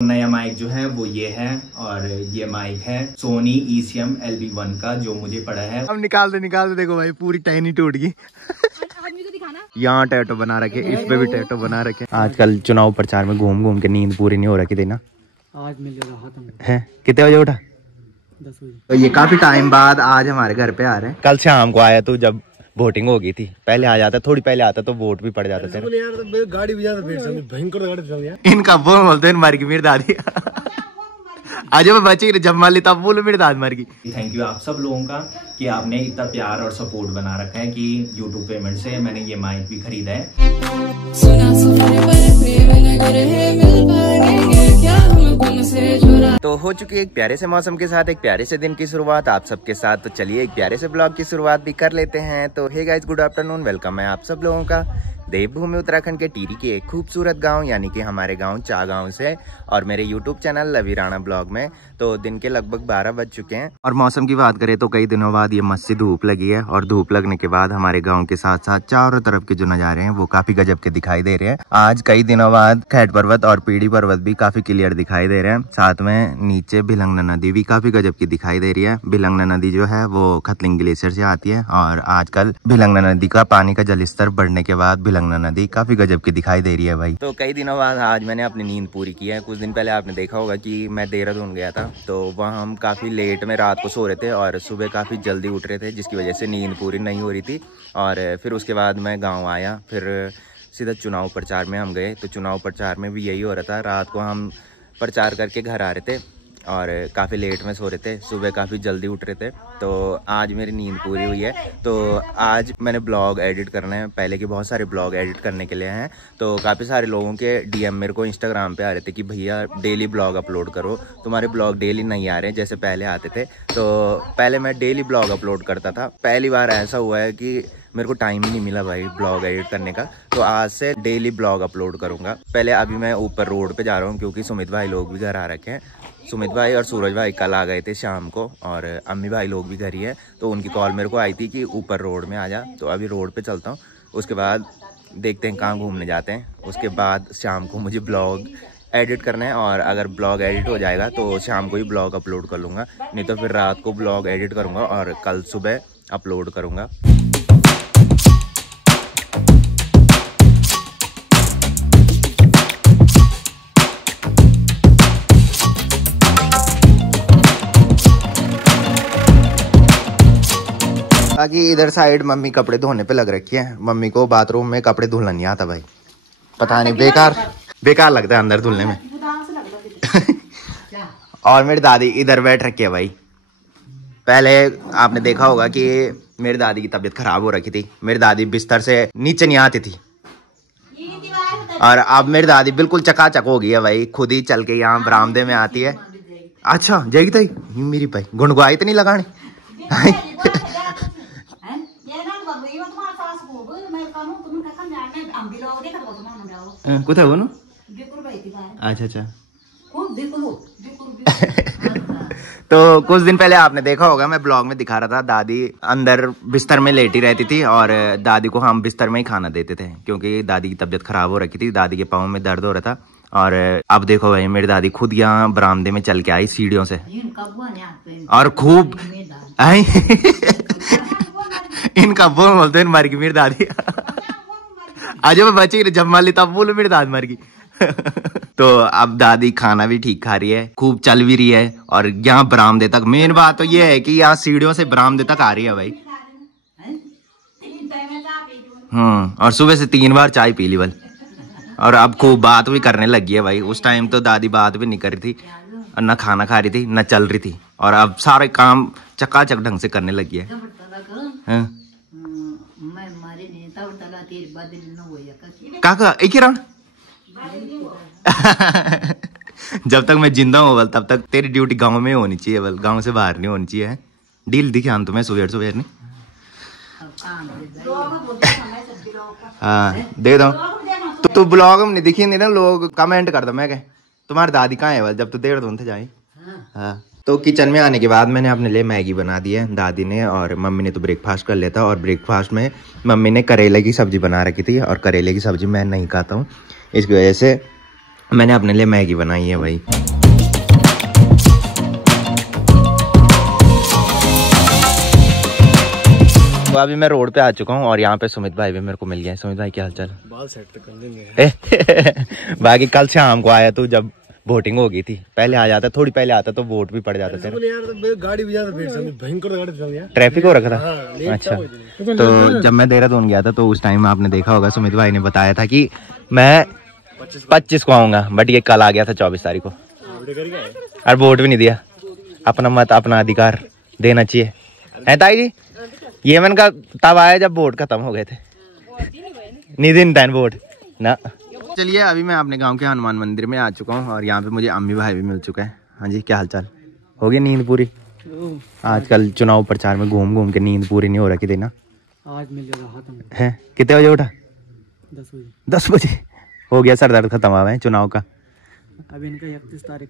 नया माइक जो है वो ये है, और ये माइक है सोनी ECM LB1 का जो मुझे पड़ा है। अब निकाल दे देखो भाई पूरी टहनी टूट गई। यहाँ टैटो बना रखे, इस पे भी टैटो बना रखे। आजकल चुनाव प्रचार में घूम घूम के नींद पूरी नहीं हो रखी थी ना। आज मिल रहा है कितने बजे उठा? 10 बजे। तो ये काफी टाइम बाद आज हमारे घर पे आ रहे हैं। कल शाम को आया तू जब वोटिंग हो गई थी, पहले आ जाता, थोड़ी पहले आता तो वोट भी पड़ जाता था। गाड़ी भी ज्यादा भयंकर गाड़ी चल गया। इनका वो बोलते हैं मर गई मेरी दादी। आज मैं बची जब मान ली तब बोलो मेरी दादी मर गई। थैंक यू आप सब लोगों का कि आपने इतना प्यार और सपोर्ट बना रखा है कि YouTube पेमेंट से मैंने ये माइक भी खरीदा है। तो हो चुकी है एक प्यारे से मौसम के साथ एक प्यारे से दिन की शुरुआत आप सबके साथ। तो चलिए एक प्यारे से ब्लॉग की शुरुआत भी कर लेते हैं। तो hey guys, good afternoon, welcome है आप सब लोगों का देवभूमि उत्तराखंड के टिहरी के एक खूबसूरत गांव यानी कि हमारे गांव चागांव से, और मेरे YouTube चैनल लवी राणा ब्लॉग में। तो दिन के लगभग 12 बज चुके हैं और मौसम की बात करें तो कई दिनों बाद ये मस्त सी धूप लगी है, और धूप लगने के बाद हमारे गांव के साथ साथ चारों तरफ के जो नज़ारे हैं वो काफी गजब के दिखाई दे रहे हैं। आज कई दिनों बाद खैट पर्वत और पीढ़ी पर्वत भी काफी क्लियर दिखाई दे रहे हैं। साथ में नीचे भिलंगना नदी भी काफी गजब की दिखाई दे रही है। भिलंगना नदी जो है वो खतलिंग ग्लेशियर से आती है, और आजकल भिलंगना नदी का पानी का जलस्तर बढ़ने के बाद भिलंगना नदी काफी गजब की दिखाई दे रही है भाई। तो कई दिनों बाद आज मैंने अपनी नींद पूरी की है। कुछ दिन पहले आपने देखा होगा कि मैं देहरादून गया था, तो वहाँ हम काफ़ी लेट में रात को सो रहे थे और सुबह काफ़ी जल्दी उठ रहे थे, जिसकी वजह से नींद पूरी नहीं हो रही थी। और फिर उसके बाद मैं गाँव आया, फिर सीधा चुनाव प्रचार में हम गए। तो चुनाव प्रचार में भी यही हो रहा था, रात को हम प्रचार करके घर आ रहे थे और काफ़ी लेट में सो रहे थे, सुबह काफ़ी जल्दी उठ रहे थे। तो आज मेरी नींद पूरी हुई है। तो आज मैंने ब्लॉग एडिट करना है, पहले के बहुत सारे ब्लॉग एडिट करने के लिए हैं। तो काफ़ी सारे लोगों के DM मेरे को इंस्टाग्राम पे आ रहे थे कि भैया डेली ब्लॉग अपलोड करो, तुम्हारे ब्लॉग डेली नहीं आ रहे जैसे पहले आते थे। तो पहले मैं डेली ब्लॉग अपलोड करता था, पहली बार ऐसा हुआ है कि मेरे को टाइम ही नहीं मिला भाई ब्लॉग एडिट करने का। तो आज से डेली ब्लॉग अपलोड करूँगा। पहले अभी मैं ऊपर रोड पर जा रहा हूँ क्योंकि सुमित भाई लोग भी घर आ रखे हैं। सुमित भाई और सूरज भाई कल आ गए थे शाम को, और अम्मी भाई लोग भी घर ही है। तो उनकी कॉल मेरे को आई थी कि ऊपर रोड में आ जा। तो अभी रोड पे चलता हूँ, उसके बाद देखते हैं कहाँ घूमने जाते हैं। उसके बाद शाम को मुझे ब्लॉग एडिट करना है, और अगर ब्लॉग एडिट हो जाएगा तो शाम को ही ब्लॉग अपलोड कर लूँगा, नहीं तो फिर रात को ब्लॉग एडिट करूँगा और कल सुबह अपलोड करूँगा। बाकी इधर साइड मम्मी कपड़े धोने पे लग रखी है। मम्मी को बाथरूम में कपड़े धुलना नहीं आता भाई, पता नहीं, बेकार लगता है अंदर धुलने में। और मेरी दादी इधर बैठ रखी है भाई। पहले आपने देखा होगा कि मेरी दादी की तबीयत खराब हो रखी थी, मेरी दादी बिस्तर से नीचे नहीं आती थी, और अब मेरी दादी बिल्कुल चकाचक हो गई है भाई, खुद ही चल के यहाँ बरामदे में आती है। अच्छा जाएगी तो मेरी भाई गुनगुआई तो नहीं लगाने। कुछ वो ना, अच्छा तो कुछ दिन पहले आपने देखा होगा मैं ब्लॉग में दिखा रहा था, दादी अंदर बिस्तर में लेटी रहती थी और दादी को हम बिस्तर में ही खाना देते थे क्योंकि दादी की तबीयत खराब हो रखी थी, दादी के पाँव में दर्द हो रहा था। और अब देखो भाई मेरी दादी खुद यहाँ बरामदे में चल के आई सीढ़ियों से, और खूब इनका वो बोलते हैं मर गई मेरी दादी। आज मैं बची जब मान ली तब बोलो मेरी दादी मर गई। तो अब दादी खाना भी ठीक खा रही है, खूब चल भी रही है, और यहाँ बरामदे तक। मेन बात तो ये है कि यहाँ सीढ़ियों से बरामदे तक आ रही है भाई। और सुबह से 3 बार चाय पी ली बल, और अब खूब बात भी करने लगी है भाई। उस टाइम तो दादी बात भी नहीं कर रही थी, और न खाना खा रही थी न चल रही थी, और अब सारे काम चकाचक ढंग से करने लगी है। काका एक ही जब तक मैं जिंदा हूँ तब तक तेरी ड्यूटी गांव में होनी चाहिए, बल गांव से बाहर नहीं होनी चाहिए। डील दिखे तुम्हें सुबह नहीं। हाँ दे दो तो ब्लॉग में नहीं दिखी नहीं ना, लोग कमेंट कर दो मैं कह तुम्हारी दादी कहाँ है बल जब तू देर थे जाए। हाँ तो किचन में आने के बाद मैंने अपने लिए मैगी बना दी है दादी ने, और मम्मी ने तो ब्रेकफास्ट कर लिया था। और ब्रेकफास्ट में मम्मी ने करेले की सब्जी बना रखी थी, और करेले की सब्जी मैं नहीं खाता हूँ, इसकी वजह से मैंने अपने लिए मैगी बनाई है भाई। तो अभी मैं रोड पे आ चुका हूँ और यहाँ पे सुमित भाई भी मेरे को मिल गया है। सुमित भाई क्या हाल चाल? बाल सेट कर देंगे। बाकी कल शाम को आया तू जब वोटिंग हो गई थी, पहले आ जाता, थोड़ी पहले आता तो वोट भी पड़ जाता तेरा। यार तो गाड़ी भी ज्यादा भीड़ से भयंकर गाड़ी चल गया, ट्रैफिक हो रखा था। हाँ, अच्छा, तो जब मैं देहरादून गया था तो उस टाइम आपने देखा होगा सुमित भाई ने बताया था कि मैं 25 को आऊंगा, बट ये कल आ गया था 24 तारीख को और वोट भी नहीं दिया। अपना मत अपना अधिकार देना चाहिए है ताई जी। ये मन का तब आया जब वोट खत्म हो गए थे, नहीं दिन टाइम वोट ना। चलिए अभी मैं अपने गांव के हनुमान मंदिर में आ चुका हूँ और यहाँ पे मुझे अम्मी भाई भी मिल चुका है। हाँ जी, क्या हाल चाल? हो गई नींद पूरी? आजकल चुनाव प्रचार में घूम घूम के नींद पूरी नहीं हो रही थी ना। आज मिल रहा है कितने बजे उठा? 10 बजे। 10 बजे हो गया, सर दर्द खत्म हुआ है चुनाव का। अभी इनका 31 तारीख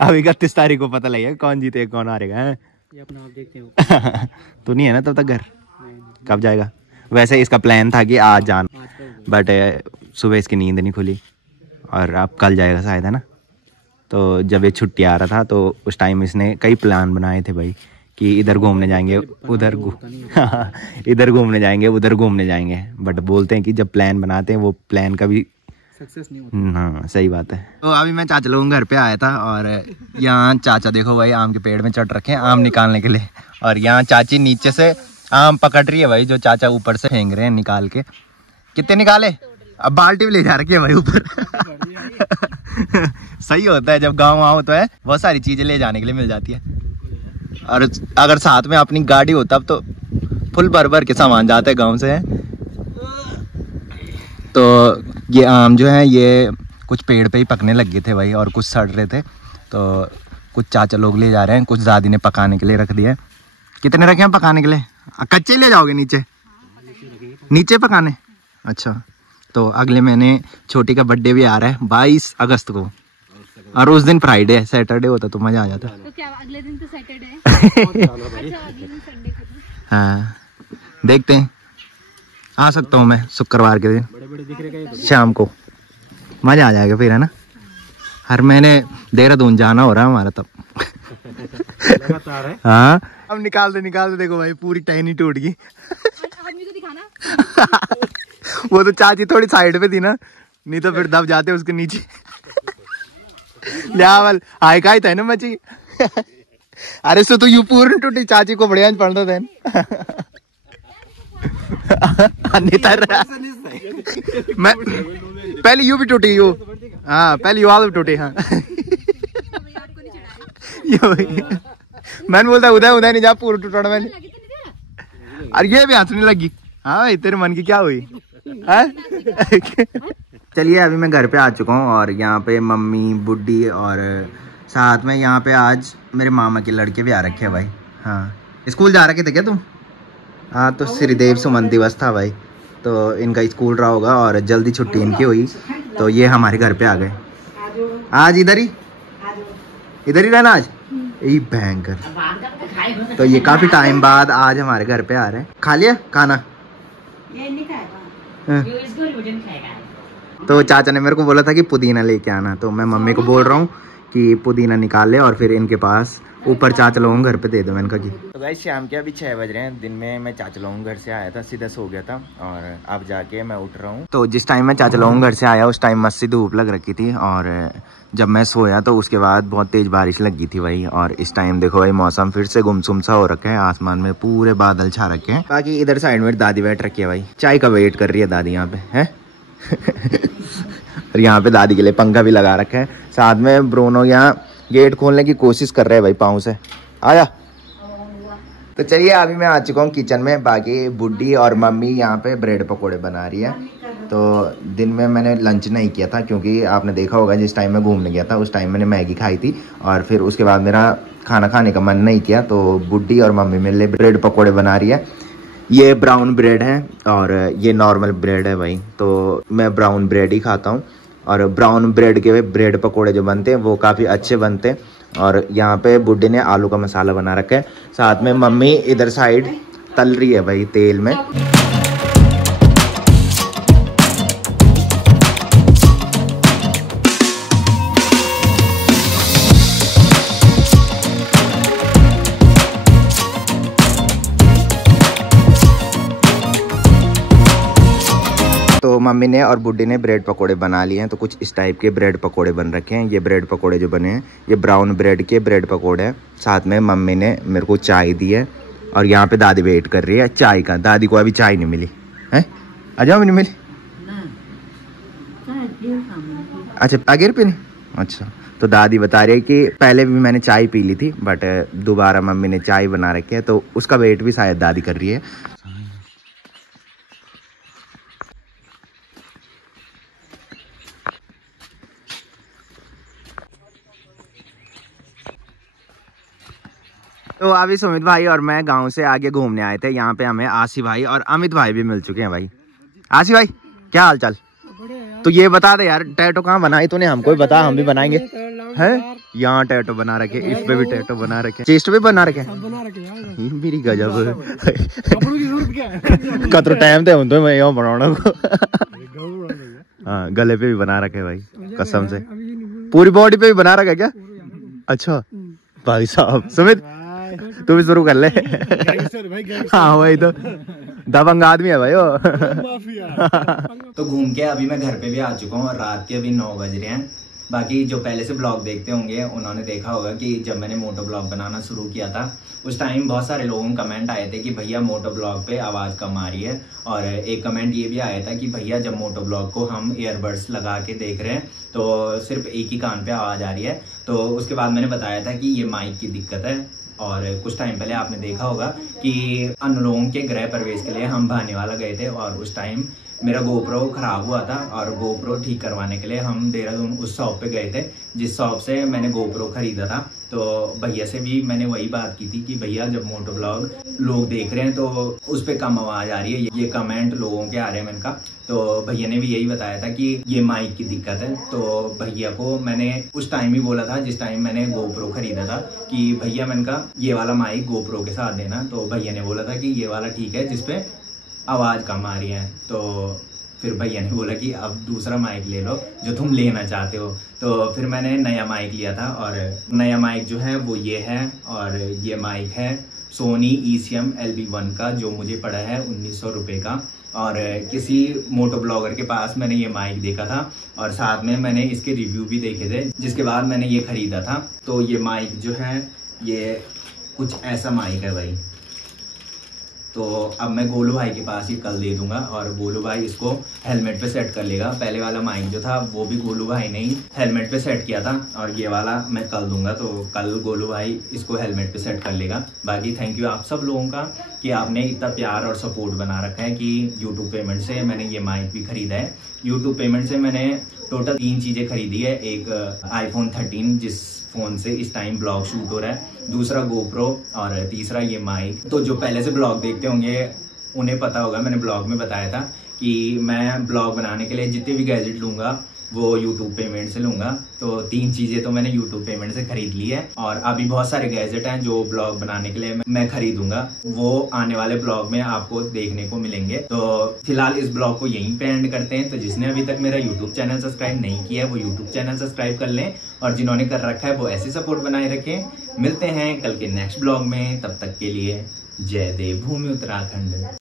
अभी 31 तारीख को पता लगेगा कौन जीते कौन हारेगा है। ये अपना आप देखते हो। तो नहीं है ना तब तक घर? कब जाएगा? वैसे इसका प्लान था कि आज जाना, बट सुबह इसकी नींद नहीं खुली और अब कल जाएगा शायद, है ना। तो जब ये छुट्टी आ रहा था तो उस टाइम इसने कई प्लान बनाए थे भाई कि इधर घूमने जाएंगे उधर इधर घूमने जाएंगे उधर घूमने जाएंगे, बट बोलते हैं कि जब प्लान बनाते हैं वो प्लान कभी सक्सेस नहीं होता। हाँ सही बात है। तो अभी मैं चाचा लोगों के घर पे आया था और यहाँ चाचा देखो भाई आम के पेड़ में चढ़ रखे हैं आम निकालने के लिए, और यहाँ चाची नीचे से आम पकड़ रही है भाई, जो चाचा ऊपर से फेंक रहे हैं निकाल के। कितने निकाले? अब बाल्टी भी ले जा रखी है भाई ऊपर। सही होता है जब गाँव आओ तो है, बहुत सारी चीजें ले जाने के लिए मिल जाती है। और अगर साथ में अपनी गाड़ी हो तब तो फुल भर भर के सामान जाता है गाँव से। तो ये आम जो है ये कुछ पेड़ पे ही पकने लग गए थे भाई और कुछ सड़ रहे थे, तो कुछ चाचा लोग ले जा रहे हैं, कुछ दादी ने पकाने के लिए रख दिया है। कितने रखे हैं पकाने के लिए? कच्चे ले जाओगे नीचे पकाने? अच्छा, तो अगले महीने छोटी का बर्थडे भी आ रहा है 22 अगस्त को, और उस दिन फ्राइडे है, सैटरडे होता तो मजा आ जाता। तो क्या अगले दिन तो सैटरडे है? अच्छा, अगले दिन संडे को। हाँ देखते हैं, आ सकता हूँ मैं शुक्रवार के दिन शाम को, मजा आ जाएगा फिर, है ना। हर महीने देहरादून जाना हो रहा है हमारा तब। हाँ अब निकाल दे देखो भाई पूरी टहनी टूट गई। आदमी को दिखाना। वो तो चाची थोड़ी साइड पे थी ना, नहीं तो फिर दब जाते उसके नीचे। लियावल आय का ही था ना मची। अरे सो तो यू पूरी टूटी, चाची को बढ़िया पढ़ता था। मैं पहले यू भी टूटी यू, हाँ पहले यू आल भी टूटी। हाँ मैंने बोलता उदय उदय नहीं जा पूरा टूटा मैंने। अरे ये भी हंसने लगी। हाँ भाई तेरे मन की क्या हुई? चलिए अभी मैं घर पे आ चुका हूँ और यहाँ पे मम्मी बुड्ढी और साथ में यहाँ पे आज मेरे मामा के लड़के भी आ रखे हैं भाई। हाँ स्कूल जा रखे थे क्या तुम? हाँ तो श्रीदेव सुमन दिवस था भाई, तो इनका स्कूल रहा होगा और जल्दी छुट्टी इनकी हुई तो ये हमारे घर पे आ गए। आज इधर ही रहना आज? यही भयंकर। तो ये काफी टाइम बाद आज हमारे घर पे आ रहे हैं। खा लिया खाना? तो चाचा ने मेरे को बोला था कि पुदीना लेके आना, तो मैं मम्मी को बोल रहा हूँ कि पुदीना निकाल ले और फिर इनके पास ऊपर चाचा लोगों घर पे दे दो। मैंने कहा कि तो भाई शाम के अभी 6 बज रहे हैं। दिन में मैं चाचा लोगों घर से आया था, सीधा सो गया था और अब जाके मैं उठ रहा हूँ। तो जिस टाइम मैं चाचा लोगों घर से आया उस टाइम मस्त सी धूप लग रखी थी और जब मैं सोया तो उसके बाद बहुत तेज बारिश लगी थी भाई। और इस टाइम देखो भाई मौसम फिर से गुमसुम सा हो रखा है, आसमान में पूरे बादल छा रखे हैं। बाकी इधर साइड में दादी बैठ रखी है भाई, चाय का वेट कर रही है दादी यहाँ पे है। और यहाँ पे दादी के लिए पंखा भी लगा रखा है। साथ में ब्रोनो यहाँ गेट खोलने की कोशिश कर रहे हैं भाई पाँव से। आया तो चलिए अभी मैं आ चुका हूँ किचन में। बाकी बुड्ढी और मम्मी यहाँ पे ब्रेड पकोड़े बना रही है। तो दिन में मैंने लंच नहीं किया था क्योंकि आपने देखा होगा जिस टाइम मैं घूमने गया था उस टाइम मैंने मैगी खाई थी और फिर उसके बाद मेरा खाना खाने का मन नहीं किया। तो बुड्ढी और मम्मी मेरे लिए ब्रेड पकोड़े बना रही है। ये ब्राउन ब्रेड है और ये नॉर्मल ब्रेड है भाई, तो मैं ब्राउन ब्रेड ही खाता हूँ। और ब्राउन ब्रेड के ब्रेड पकोड़े जो बनते हैं वो काफ़ी अच्छे बनते हैं। और यहाँ पे बुड्ढे ने आलू का मसाला बना रखा है, साथ में मम्मी इधर साइड तल रही है भाई तेल में। मम्मी ने और बुड्ढी ने ब्रेड पकोड़े बना लिए हैं, तो कुछ इस टाइप के ब्रेड पकोड़े बन रखे हैं। ये ब्रेड पकोड़े जो बने हैं ये ब्राउन ब्रेड के ब्रेड पकोड़े हैं। साथ में मम्मी ने मेरे को चाय दी है और यहाँ पे दादी वेट कर रही है चाय का। दादी को अभी चाय नहीं मिली है, आ जाओ नहीं मिली। अच्छा आगे पे नहीं, अच्छा। तो दादी बता रही है कि पहले भी मैंने चाय पी ली थी बट दोबारा मम्मी ने चाय बना रखी है, तो उसका वेट भी शायद दादी कर रही है। तो अभी सुमित भाई और मैं गांव से आगे घूमने आए थे। यहाँ पे हमें आसिफ भाई और अमित भाई भी मिल चुके हैं। भाई आसिफ भाई क्या हाल चाल? तो ये बता दे यार, टैटो कहाँ बनाई तूने? हमको भी बता, हम भी बनाएंगे। है यहाँ टैटो बना रखे, इस पे भी टैटो बना रखे, चेस्ट पे बना रखे। मेरी गजब कतरो टाइम थे तो मैं यहाँ बनाना को। हाँ गले पे भी बना रखे भाई, कसम से। पूरी बॉडी पे भी बना रखा क्या? अच्छा भाई साहब सुमित तू भी शुरू कर ले। हाँ वही तो दबंग आदमी है भाई वो। तो घूम के अभी मैं घर पे भी आ चुका हूँ और रात के अभी 9 बज रहे हैं। बाकी जो पहले से ब्लॉग देखते होंगे उन्होंने देखा होगा कि जब मैंने मोटो ब्लॉग बनाना शुरू किया था उस टाइम बहुत सारे लोगों के कमेंट आए थे कि भैया मोटो ब्लॉग पे आवाज़ कम आ रही है। और एक कमेंट ये भी आया था कि भैया जब मोटो ब्लॉग को हम ईयरबड्स लगा के देख रहे हैं तो सिर्फ एक ही कान पे आवाज़ आ रही है। तो उसके बाद मैंने बताया था कि ये माइक की दिक्कत है। और कुछ टाइम पहले आपने देखा होगा कि अनुलोम के गृह प्रवेश के लिए हम भानेवाला गए थे और उस टाइम मेरा गोप्रो खराब हुआ था और गोप्रो ठीक करवाने के लिए हम देहरादून उस शॉप पे गए थे जिस शॉप से मैंने गोप्रो खरीदा था। तो भैया से भी मैंने वही बात की थी कि भैया जब मोटो ब्लॉग लोग देख रहे हैं तो उस पर कम आवाज़ आ रही है, ये कमेंट लोगों के आ रहे हैं मैंने कहा। तो भैया ने भी यही बताया था कि ये माइक की दिक्कत है। तो भैया को मैंने उस टाइम ही बोला था जिस टाइम मैंने गोप्रो खरीदा था कि भैया मैंने कहा ये वाला माइक गोप्रो के साथ देना। तो भैया ने बोला था कि ये वाला ठीक है जिसपे आवाज़ कम आ रही है। तो फिर भैया ने बोला कि अब दूसरा माइक ले लो जो तुम लेना चाहते हो। तो फिर मैंने नया माइक लिया था और नया माइक जो है वो ये है। और ये माइक है सोनी ECM LB1 का जो मुझे पड़ा है 1900 रुपये का। और किसी मोटो ब्लॉगर के पास मैंने ये माइक देखा था और साथ में मैंने इसके रिव्यू भी देखे थे जिसके बाद मैंने ये ख़रीदा था। तो ये माइक जो है ये कुछ ऐसा माइक है भाई। तो अब मैं गोलू भाई के पास ही कल दे दूंगा और गोलू भाई इसको हेलमेट पे सेट कर लेगा। पहले वाला माइक जो था वो भी गोलू भाई ने ही हेलमेट पे सेट किया था और ये वाला मैं कल दूंगा। तो कल गोलू भाई इसको हेलमेट पे सेट कर लेगा। बाकी थैंक यू आप सब लोगों का कि आपने इतना प्यार और सपोर्ट बना रखा है कि यूट्यूब पेमेंट से मैंने ये माइक भी खरीदा है। यूट्यूब पेमेंट से मैंने टोटल 3 चीज़ें खरीदी है। एक iPhone 13 जिस फ़ोन से इस टाइम ब्लॉग शूट हो रहा है, दूसरा गोप्रो और तीसरा ये माइक। तो जो पहले से ब्लॉग देखते होंगे उन्हें पता होगा मैंने ब्लॉग में बताया था कि मैं ब्लॉग बनाने के लिए जितने भी गैजेट लूँगा वो यूट्यूब पेमेंट से लूँगा। तो 3 चीज़ें तो मैंने यूट्यूब पेमेंट से खरीद ली है और अभी बहुत सारे गैजेट हैं जो ब्लॉग बनाने के लिए मैं खरीदूंगा। वो आने वाले ब्लॉग में आपको देखने को मिलेंगे। तो फिलहाल इस ब्लॉग को यहीं पे एंड करते हैं। तो जिसने अभी तक मेरा यूट्यूब चैनल सब्सक्राइब नहीं किया है वो यूट्यूब चैनल सब्सक्राइब कर लें और जिन्होंने कर रखा है वो ऐसे सपोर्ट बनाए रखें। मिलते हैं कल के नेक्स्ट ब्लॉग में, तब तक के लिए जय देवभूमि उत्तराखंड।